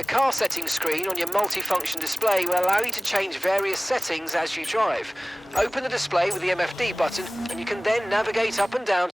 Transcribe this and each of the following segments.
The car settings screen on your multifunction display will allow you to change various settings as you drive. Open the display with the MFD button and you can then navigate up and down.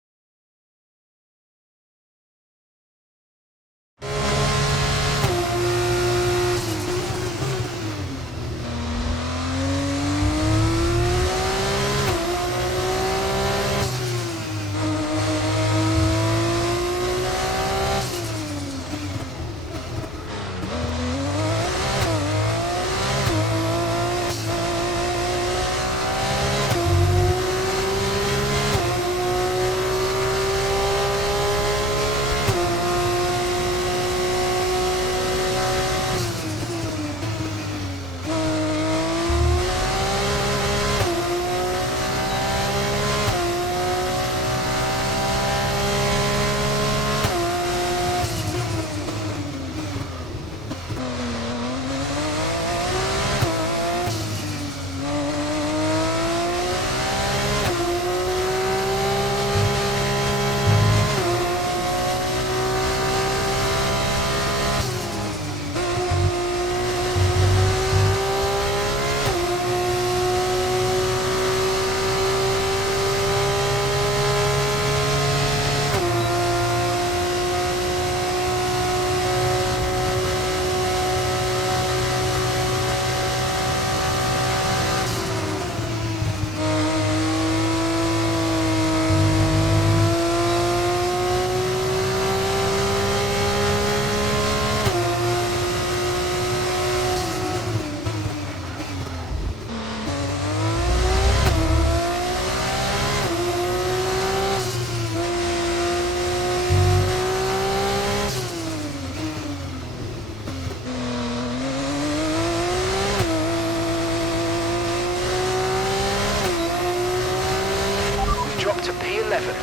Drop to P11.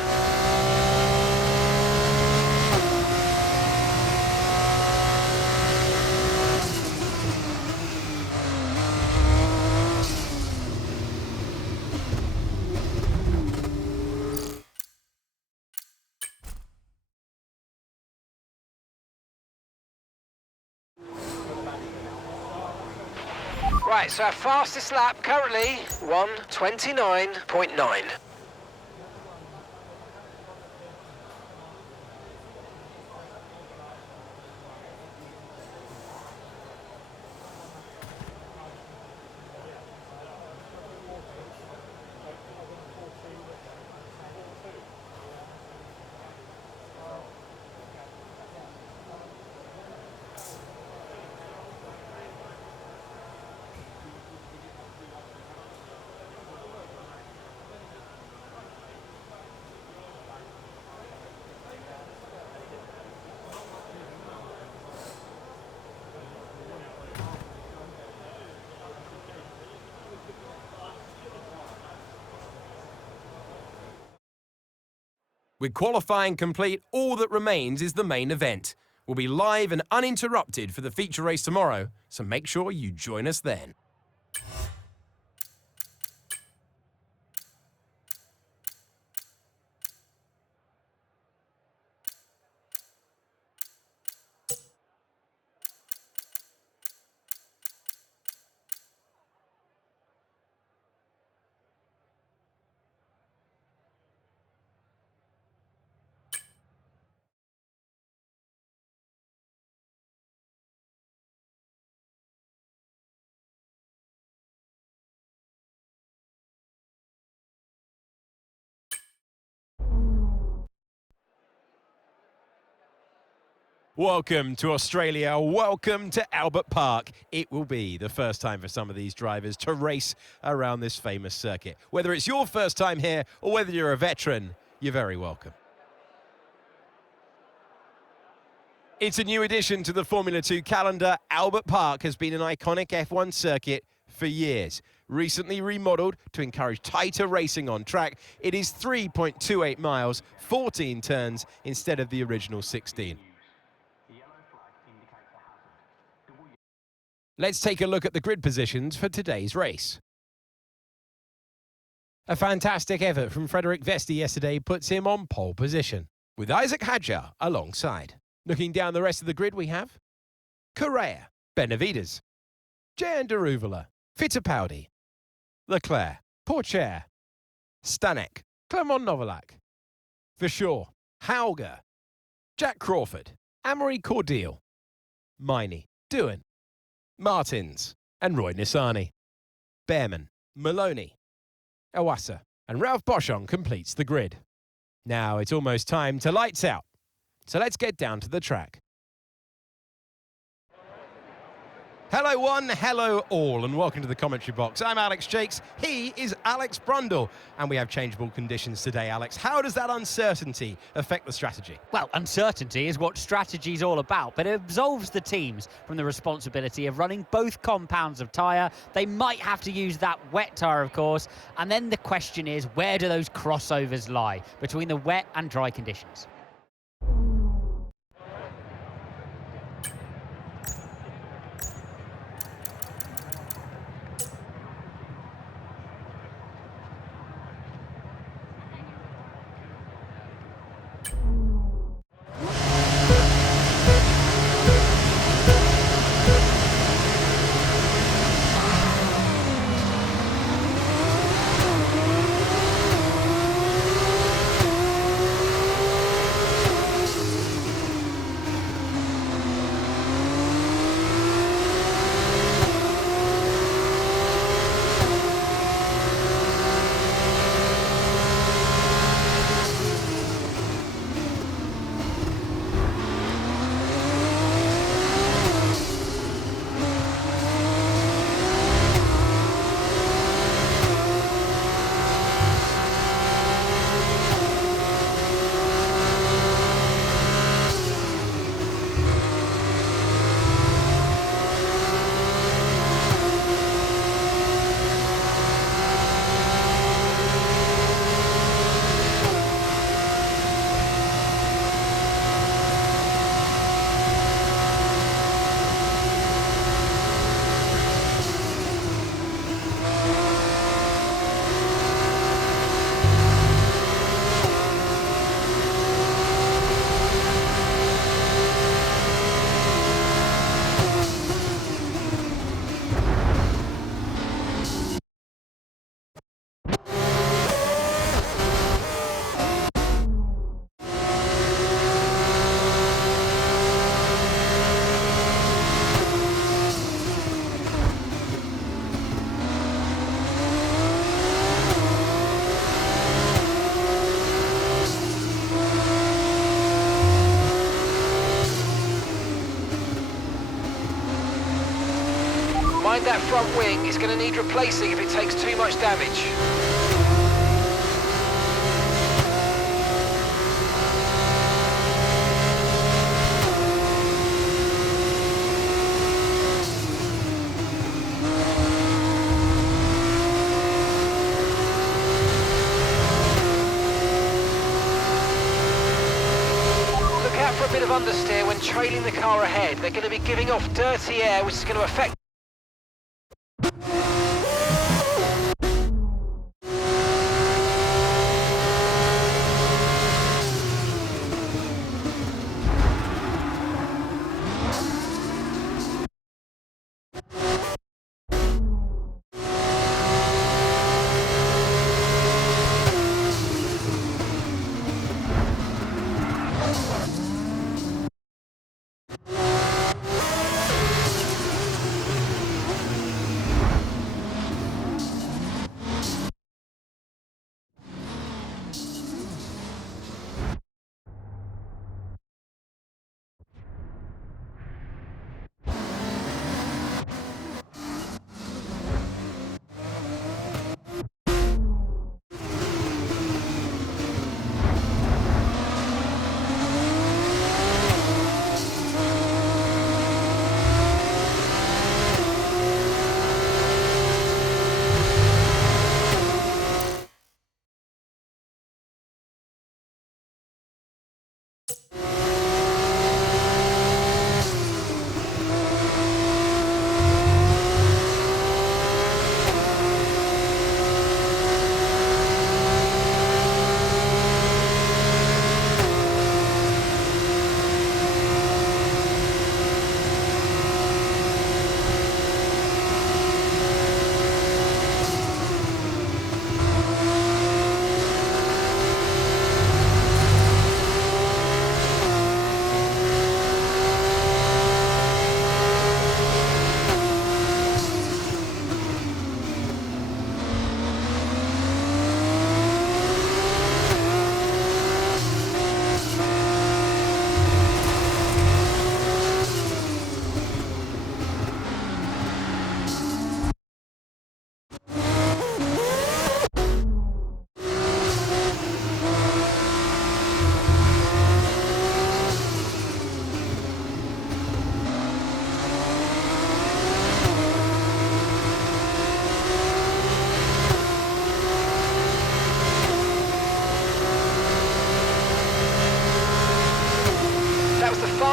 Right, so our fastest lap currently 1:29.9. With qualifying complete, all that remains is the main event. We'll be live and uninterrupted for the feature race tomorrow, so make sure you join us then. Welcome to Australia, welcome to Albert Park. It will be the first time for some of these drivers to race around this famous circuit. Whether it's your first time here or whether you're a veteran, you're very welcome. It's a new addition to the Formula 2 calendar. Albert Park has been an iconic F1 circuit for years. Recently remodeled to encourage tighter racing on track, it is 3.28 miles, 14 turns instead of the original 16. Let's take a look at the grid positions for today's race. A fantastic effort from Frederik Vesti yesterday puts him on pole position, with Isack Hadjar alongside. Looking down the rest of the grid we have Correa, Benavides, Jan Deruvala, Fittipaldi, Leclerc, Pourchaire, Stanek, Clement Novalak, Verschoor, Hauger, Jack Crawford, Amory Cordial, Miney, Doohan, Martins, and Roy Nissany. Behrman, Maloney, Awasa, and Ralph Boschung completes the grid. Now it's almost time to lights out. So let's get down to the track. Hello one, hello all, and welcome to the commentary box. I'm Alex Jakes, he is Alex Brundle, and we have changeable conditions today, Alex. How does that uncertainty affect the strategy? Well, uncertainty is what strategy is all about, but it absolves the teams from the responsibility of running both compounds of tyre. They might have to use that wet tyre, of course, and then the question is, where do those crossovers lie between the wet and dry conditions? Mind that front wing is going to need replacing if it takes too much damage. Look out for a bit of understeer when trailing the car ahead. They're going to be giving off dirty air, which is going to affect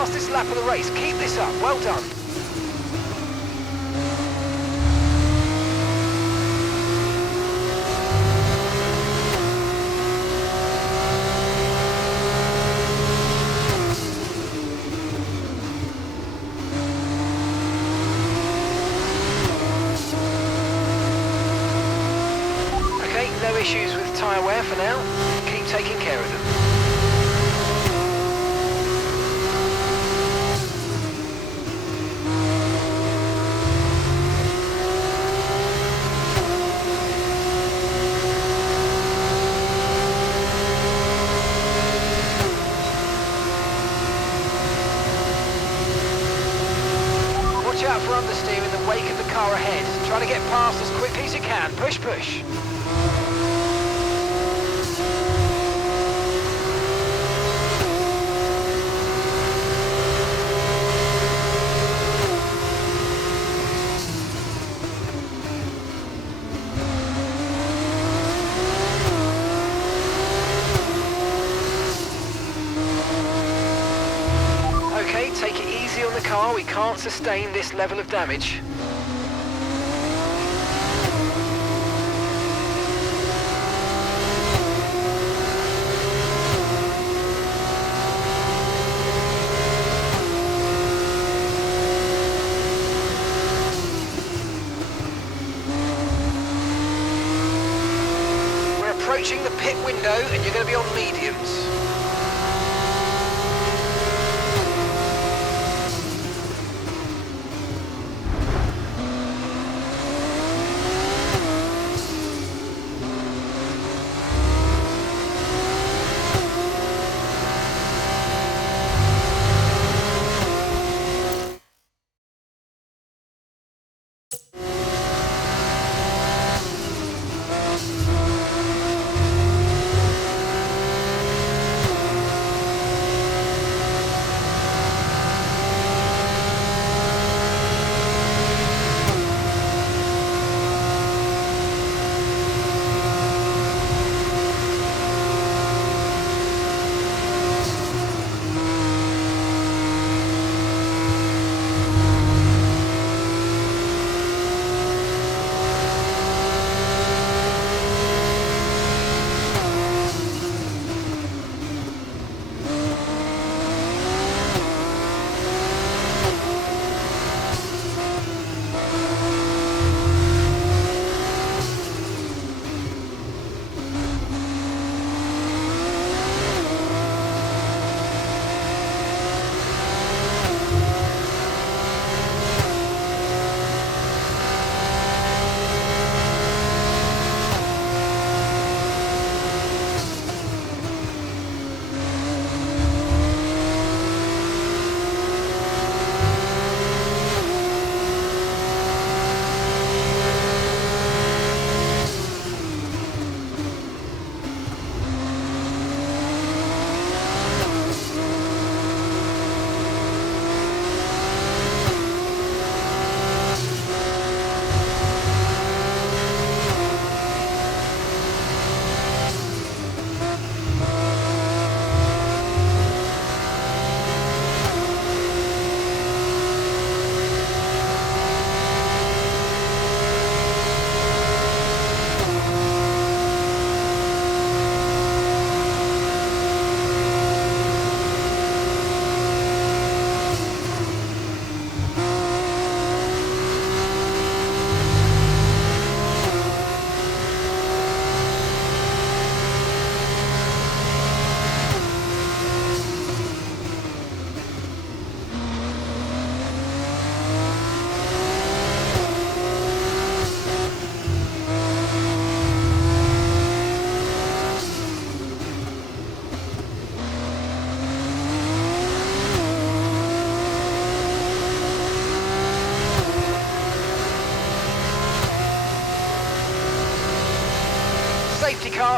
fastest lap of the race. Keep this up. Well done. Okay, no issues with tyre wear for now. Keep taking care of them. Watch out for understeer in the wake of the car ahead. Try to get past as quickly as you can. Push, push. Okay, take it easy on the car. We can't sustain this level of damage. We're approaching the pit window and you're going to be on mediums.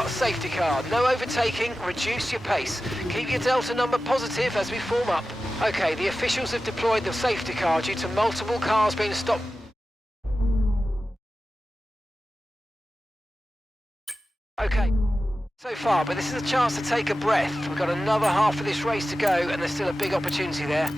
Safety car. No overtaking, reduce your pace. Keep your delta number positive as we form up. Okay, the officials have deployed the safety car due to multiple cars being stopped. Okay. So far, but this is a chance to take a breath. We've got another half of this race to go, and there's still a big opportunity there.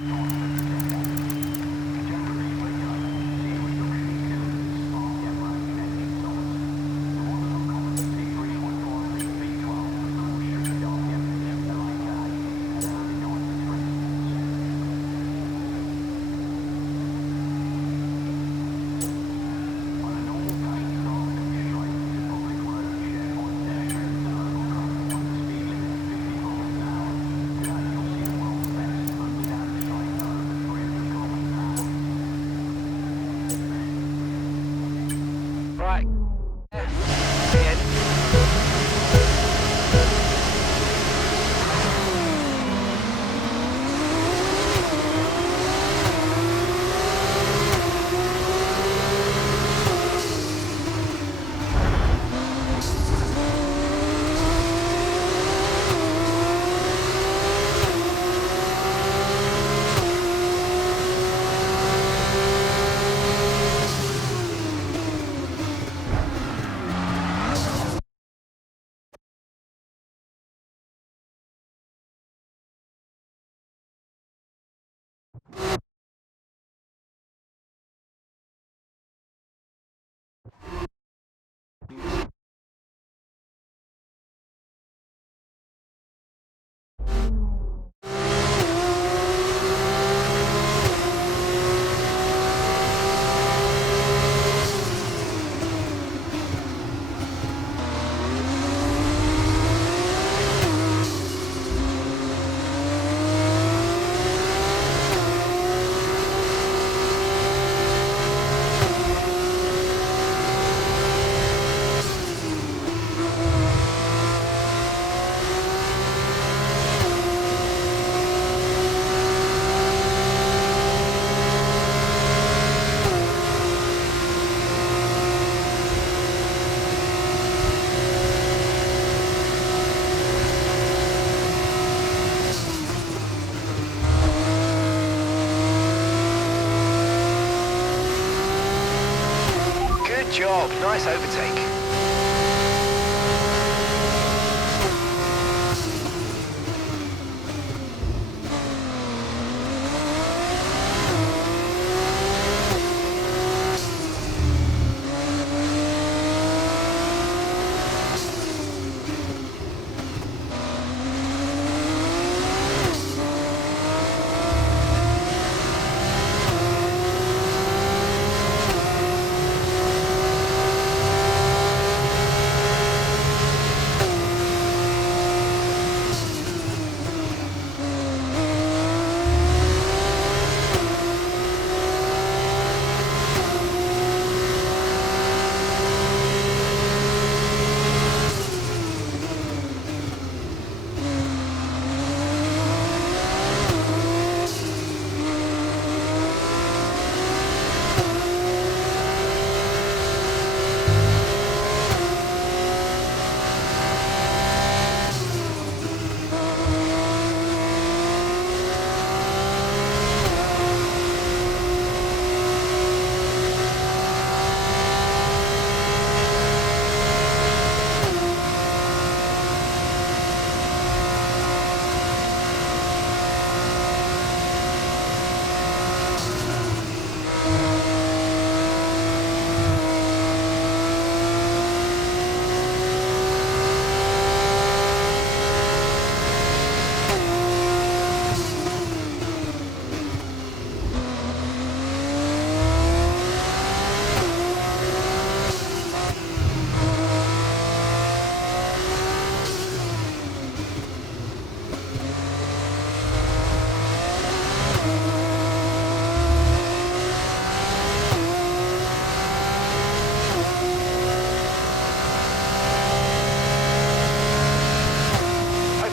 Right. Good job, nice overtake.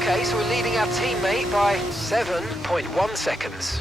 Okay, so we're leading our teammate by 7.1 seconds.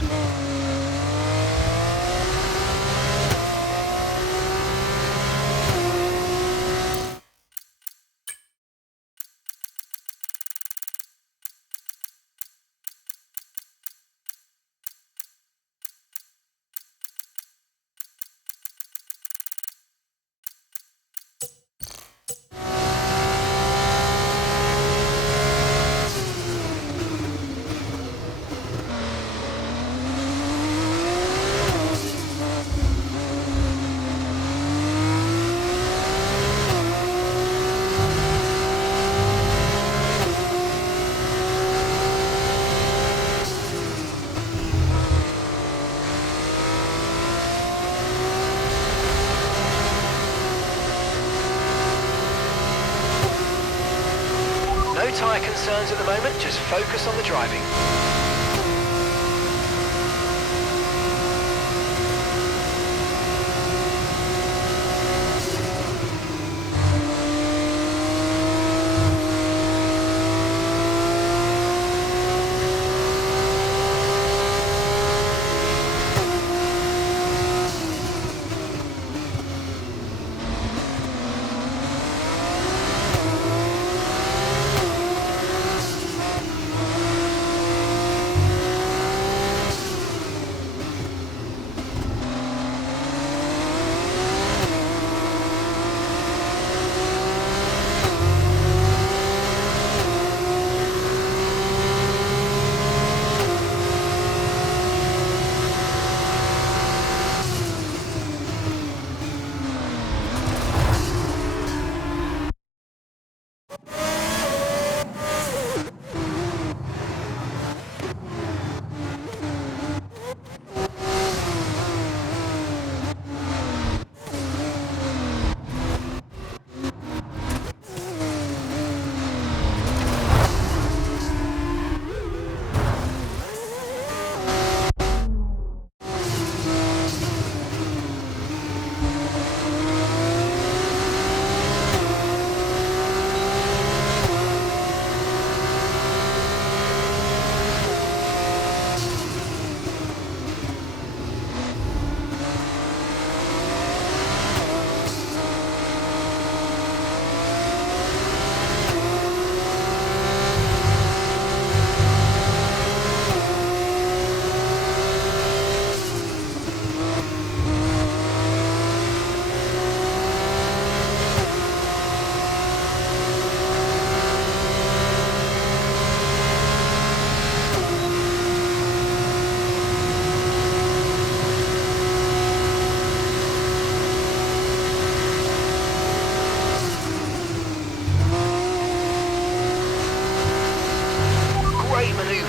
tyre concerns at the moment, just focus on the driving.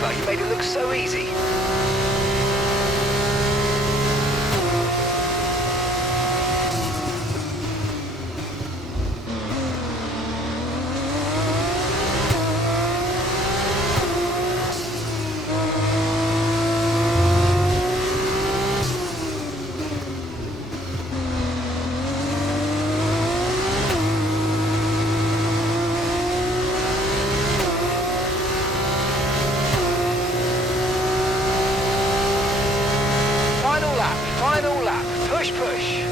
You made it look so easy. Final lap, push, push.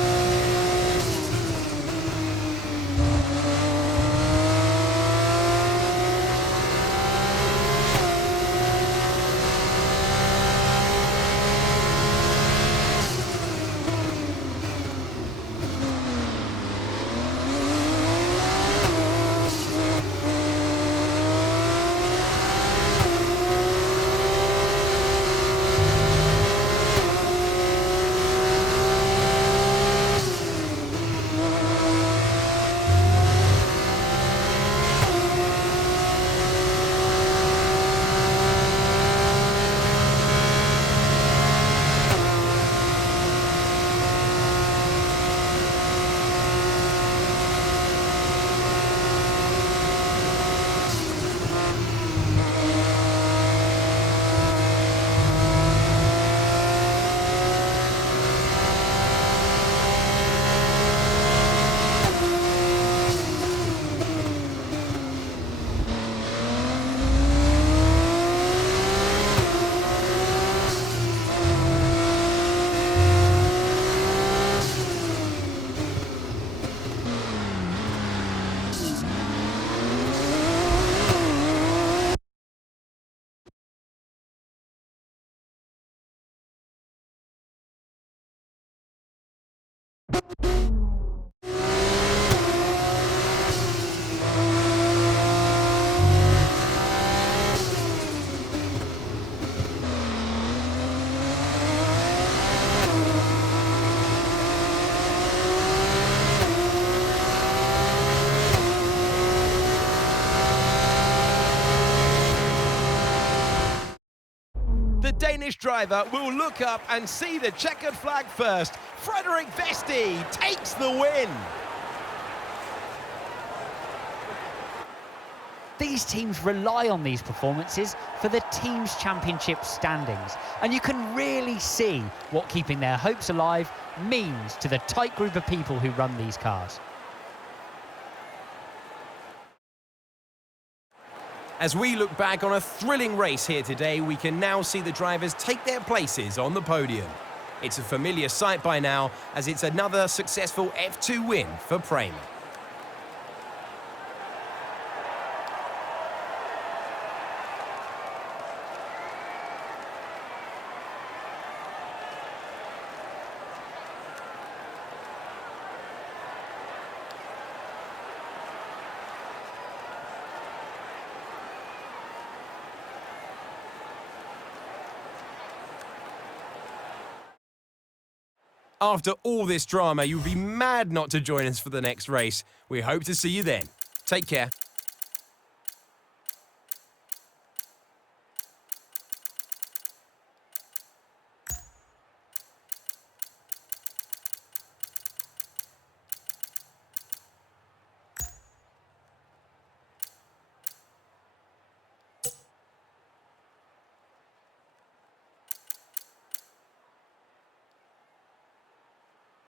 The Danish driver will look up and see the checkered flag first. Frederik Vesti takes the win. These teams rely on these performances for the team's championship standings, and you can really see what keeping their hopes alive means to the tight group of people who run these cars. As we look back on a thrilling race here today, we can now see the drivers take their places on the podium. It's a familiar sight by now, as it's another successful F2 win for Prema. After all this drama, you'd be mad not to join us for the next race. We hope to see you then. Take care.